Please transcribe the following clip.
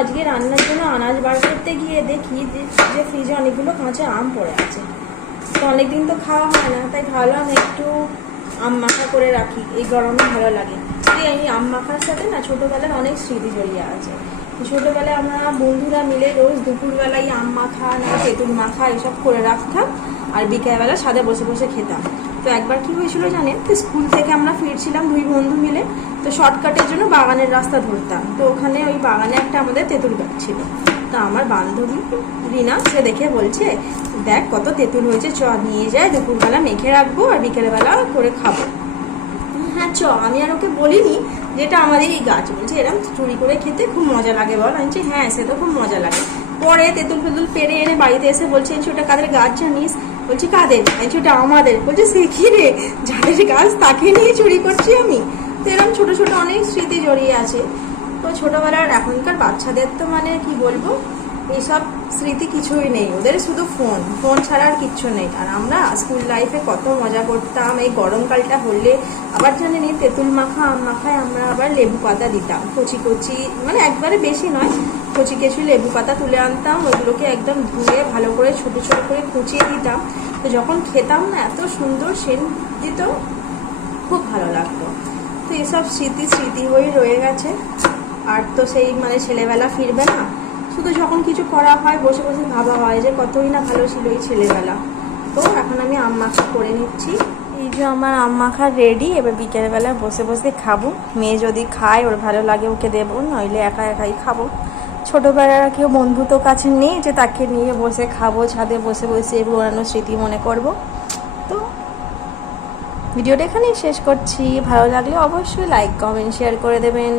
আজকে রান্নার জন্য আনাজ বার করতে গিয়ে দেখি যে ফ্রিজে অনেকগুলো কাঁচা আম পড়ে আছে। তো অনেকদিন তো খাওয়া হয় না, তাই ভাবলাম একটু আম মাখা করে রাখি, এই গরমে ভালো লাগে। এই আম মাখার সাথে না ছোটোবেলার অনেক স্মৃতি জড়িয়ে আছে। ছোটোবেলায় আমরা বন্ধুরা মিলে রোজ দুপুরবেলায় আম মাখা না তেঁতুল মাখা এসব করে রাখতাম, আর বিকেলবেলা ছাদে বসে বসে খেতাম। তো একবার কি হয়েছিল জানেন, তো স্কুল থেকে আমরা ফিরছিলাম দুই বন্ধু মিলে, তো শর্টকাটের জন্য বাগানের রাস্তা ধরতাম। তো ওখানে ওই বাগানে একটা আমাদের তেঁতুল গাছ ছিল। তা আমার বান্ধবী রিনা সে দেখে বলছে, দেখ কত তেঁতুল হয়েছে, চ নিয়ে যায়, দুপুরবেলা মেখে রাখবো আর বিকেলবেলা করে খাবো। হ্যাঁ চ। আমি আর ওকে বলিনি যেটা আমাদেরই গাছ। বলছে এরকম চুরি করে খেতে খুব মজা লাগে বল। আমি বলছি হ্যাঁ সে তো খুব মজা লাগে। পরে তেঁতুল ফেতুল পেরে এনে বাড়িতে এসে বলছে ওটা কাদের গাছ জানিস? বলছি কাদের? বলছি ওটা আমাদের। বলছে সে কি রে, যাদের গাছ তাকে নিয়ে চুরি করছি আমি? তো এরকম ছোটো ছোটো অনেক স্মৃতি জড়িয়ে আছে। তো ছোটোবেলার এখনকার বাচ্চাদের তো মানে কি বলবো, এইসব স্মৃতি কিছুই নেই, ওদের শুধু ফোন ফোন ছাড়া আর কিচ্ছু নেই। আর আমরা স্কুল লাইফে কত মজা করতাম। এই গরমকালটা হলে আবার জানেন এই তেঁতুল মাখা আম মাখায় আমরা আবার লেবু পাতা দিতাম, কচি কচি, মানে একবারে বেশি নয়, কচি কচি লেবু পাতা তুলে আনতাম, ওইগুলোকে একদম ধুয়ে ভালো করে ছোটো ছোটো করে কুচিয়ে দিতাম। তো যখন খেতাম না এত সুন্দর সেন্ট দিত, খুব ভালো লাগতো। তো এসব স্মৃতি হয়ে রয়ে গেছে। আর তো সেই মানে ছেলেবেলা ফিরবে না, শুধু যখন কিছু করা হয় বসে বসে ভাবা হয় যে কতই না ভালো ছিল এই ছেলেবেলা। তো এখন আমি আম মাখা করে নিচ্ছি। এই যে আমার আম মাখা রেডি, এবার বিকেলবেলা বসে বসে খাবো। মেয়ে যদি খায় ওর ভালো লাগে ওকে দেবো, নইলে একা একাই খাবো। ছোটোবেলার কেউ বন্ধু তো কাছে নেই যে তাকে নিয়ে বসে খাবো, ছাদে বসে বসে পুরানো স্মৃতি মনে করব। তো ভিডিওটা এখানেই শেষ করছি। ভালো লাগলে অবশ্যই লাইক কমেন্ট শেয়ার করে দেবেন।